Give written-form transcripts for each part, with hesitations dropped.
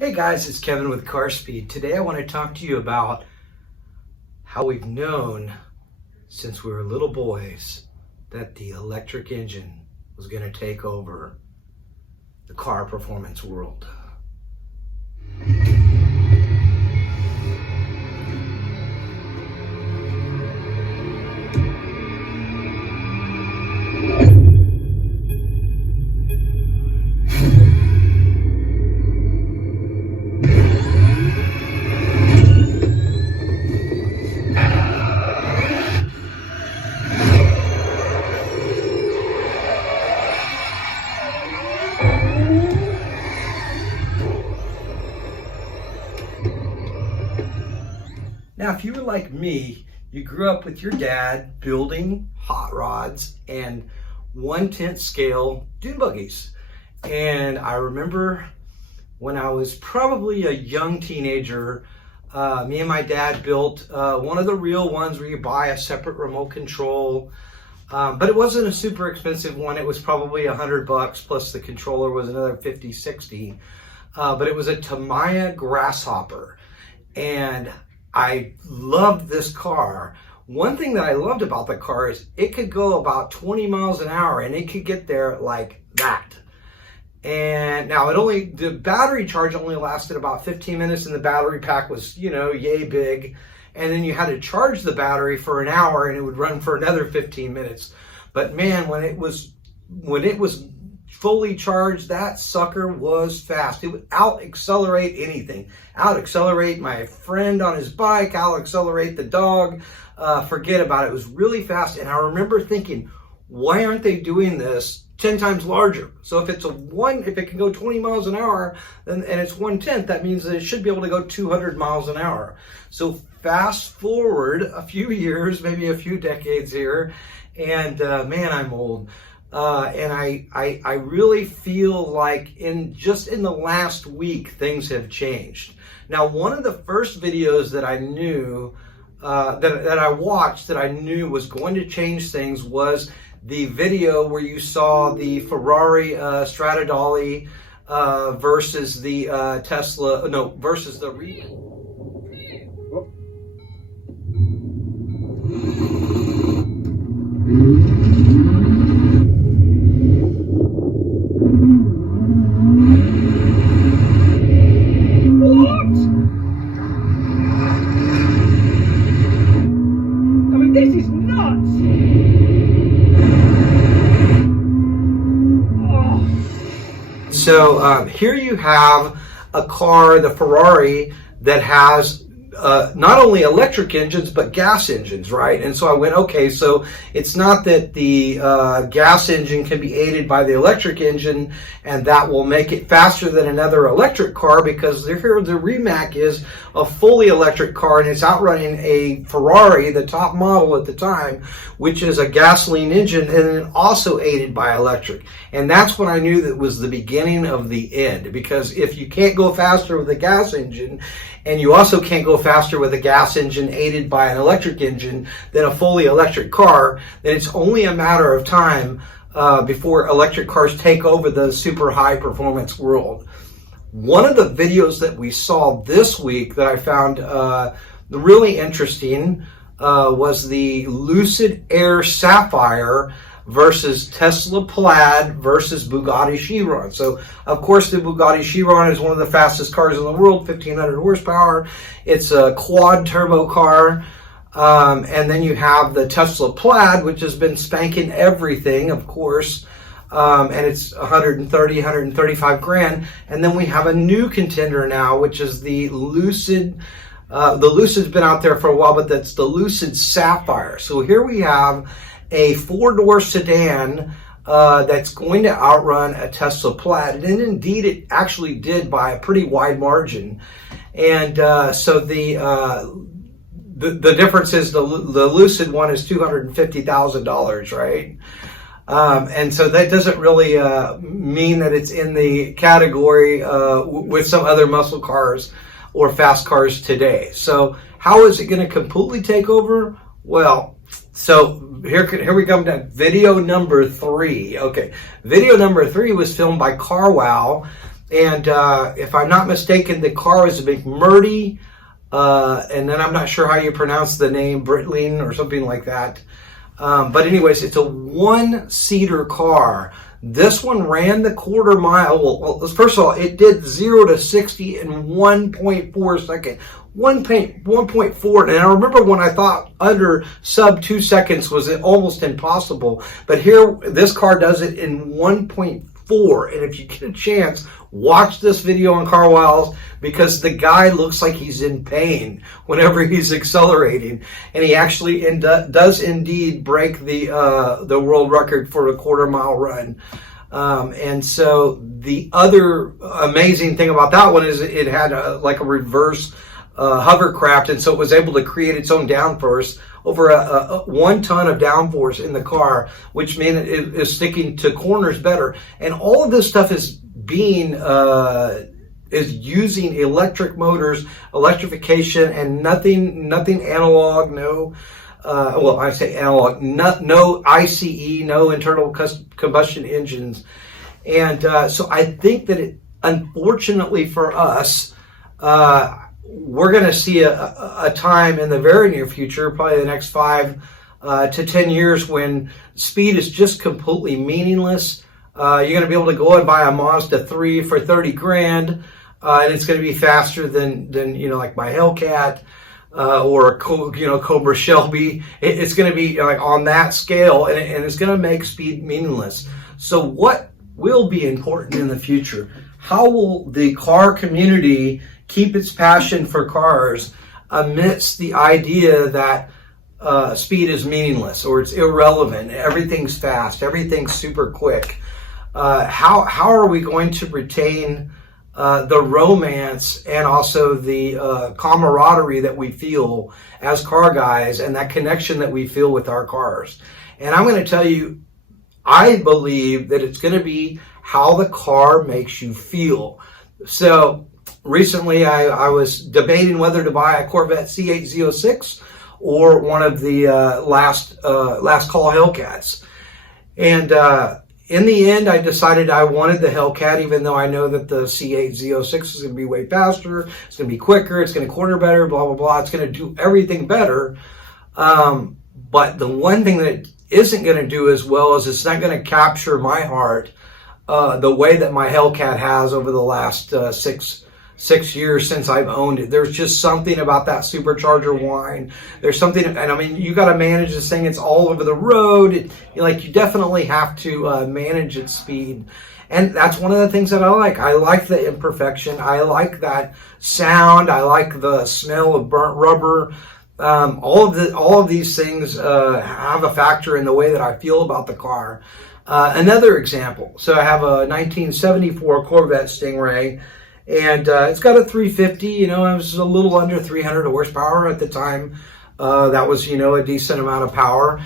Hey guys, it's Kevin with Car Speed. Today I want to talk to you about how we've known since we were little boys that the electric engine was going to take over the car performance world. Now, if you were like me, you grew up with your dad building hot rods and 1/10 scale dune buggies. And I remember when I was probably a young teenager, me and my dad built one of the real ones where you buy a separate remote control. But it wasn't a super expensive one. It was probably $100 plus the controller was another 50, 60. But it was a Tamiya Grasshopper. And I loved this car. One thing that I loved about the car is it could go about 20 miles an hour and it could get there like that. And now the battery charge only lasted about 15 minutes and the battery pack was, yay big. And then you had to charge the battery for an hour and it would run for another 15 minutes. But man, when it was fully charged, that sucker was fast. It would out-accelerate anything. Out-accelerate my friend on his bike, out-accelerate the dog. Forget about it. It was really fast. And I remember thinking, why aren't they doing this 10 times larger? So if it can go 20 miles an hour and it's 1/10, that means that it should be able to go 200 miles an hour. So fast forward a few years, maybe a few decades here, and man, I'm old. And I really feel like in the last week, things have changed. Now, one of the first videos that I knew, that I watched that I knew was going to change things was the video where you saw the Ferrari Stradale versus the versus the This is nuts! So here you have a car, the Ferrari, that has not only electric engines, but gas engines, right? And so I went, okay, so it's not that the gas engine can be aided by the electric engine and that will make it faster than another electric car, because here the Rimac is a fully electric car and it's outrunning a Ferrari, the top model at the time, which is a gasoline engine and then also aided by electric. And that's when I knew that was the beginning of the end, because if you can't go faster with a gas engine and you also can't go faster with a gas engine aided by an electric engine than a fully electric car, then it's only a matter of time before electric cars take over the super high performance world. One of the videos that we saw this week that I found really interesting was the Lucid Air Sapphire versus Tesla Plaid versus Bugatti Chiron. So, of course, the Bugatti Chiron is one of the fastest cars in the world, 1,500 horsepower. It's a quad turbo car. And then you have the Tesla Plaid, which has been spanking everything, of course. And it's 135 grand. And then we have a new contender now, which is the Lucid. The Lucid's been out there for a while, but that's the Lucid Sapphire. So here we have a four-door sedan that's going to outrun a Tesla Plaid, and indeed it actually did by a pretty wide margin. And so the difference is the Lucid one is $250,000, right? And so that doesn't really mean that it's in the category with some other muscle cars or fast cars today. So how is it going to completely take over? Well, so here we come to video number 3. Okay, video number 3 was filmed by CarWow, And if I'm not mistaken, the car is a McMurdy, and then I'm not sure how you pronounce the name, Britling or something like that. But anyways, it's a one-seater car. This one ran the quarter mile. Well, first of all, it did 0 to 60 in 1.4 seconds. 1.4. And I remember when I thought under sub 2 seconds was almost impossible. But here, this car does it in 1.4. And if you get a chance, watch this video on Car Wiles, because the guy looks like he's in pain whenever he's accelerating, and he actually does indeed break the world record for a quarter mile run. And so the other amazing thing about that one is it had like a reverse hovercraft, and so it was able to create its own downforce, over a 1 ton of downforce in the car, which means it is sticking to corners better. And all of this stuff is being is using electric motors, electrification, and nothing analog. No, well, I say analog, no ICE, no internal combustion engines. And so I think that it, unfortunately for us, we're going to see a time in the very near future, probably the next 5 to 10 years, when speed is just completely meaningless. You're going to be able to go and buy a Mazda 3 for 30 grand, and it's going to be faster than like my Hellcat or a Cobra Shelby. It's going to be like on that scale, and it's going to make speed meaningless. So what will be important in the future? How will the car community keep its passion for cars amidst the idea that speed is meaningless, or it's irrelevant, everything's fast, everything's super quick? How are we going to retain the romance and also the camaraderie that we feel as car guys, and that connection that we feel with our cars? And I'm going to tell you, I believe that it's going to be how the car makes you feel. So recently I was debating whether to buy a Corvette C8 Z06 or one of the last call Hellcats. And in the end, I decided I wanted the Hellcat, even though I know that the C8 Z06 is going to be way faster, it's going to be quicker, it's going to corner better, blah, blah, blah. It's going to do everything better. But the one thing that it isn't going to do as well is it's not going to capture my heart the way that my Hellcat has over the last 6 years since I've owned it. There's just something about that supercharger whine. There's something, and I mean, you got to manage this thing. It's all over the road. You definitely have to manage its speed. And that's one of the things that I like. I like the imperfection. I like that sound. I like the smell of burnt rubber. All of these things have a factor in the way that I feel about the car. Another example. So I have a 1974 Corvette Stingray, and it's got a 350. It was a little under 300 horsepower at the time. That was, a decent amount of power.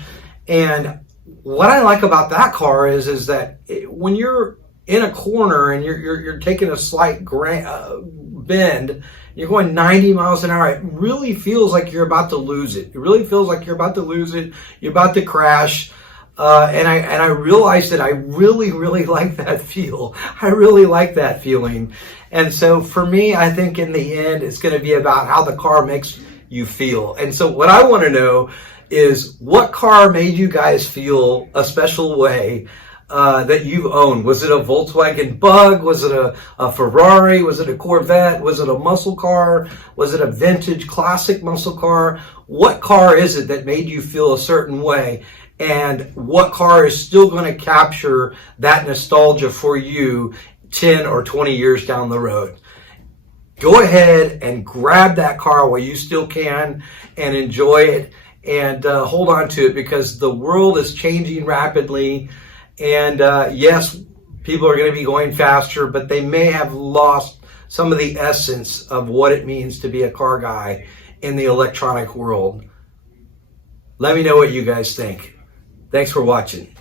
And what I like about that car is that when you're in a corner and you're taking a slight bend, you're going 90 miles an hour, it really feels like you're about to lose it. It really feels like you're about to lose it. You're about to crash. And I realized that I really, really like that feel. I really like that feeling. And so for me, I think in the end, it's going to be about how the car makes you feel. And so what I want to know is, what car made you guys feel a special way that you own? Was it a Volkswagen Bug? Was it a Ferrari? Was it a Corvette? Was it a muscle car? Was it a vintage classic muscle car? What car is it that made you feel a certain way? And what car is still going to capture that nostalgia for you 10 or 20 years down the road? Go ahead and grab that car while you still can and enjoy it, and hold on to it, because the world is changing rapidly. And yes, people are going to be going faster, but they may have lost some of the essence of what it means to be a car guy in the electronic world. Let me know what you guys think. Thanks for watching.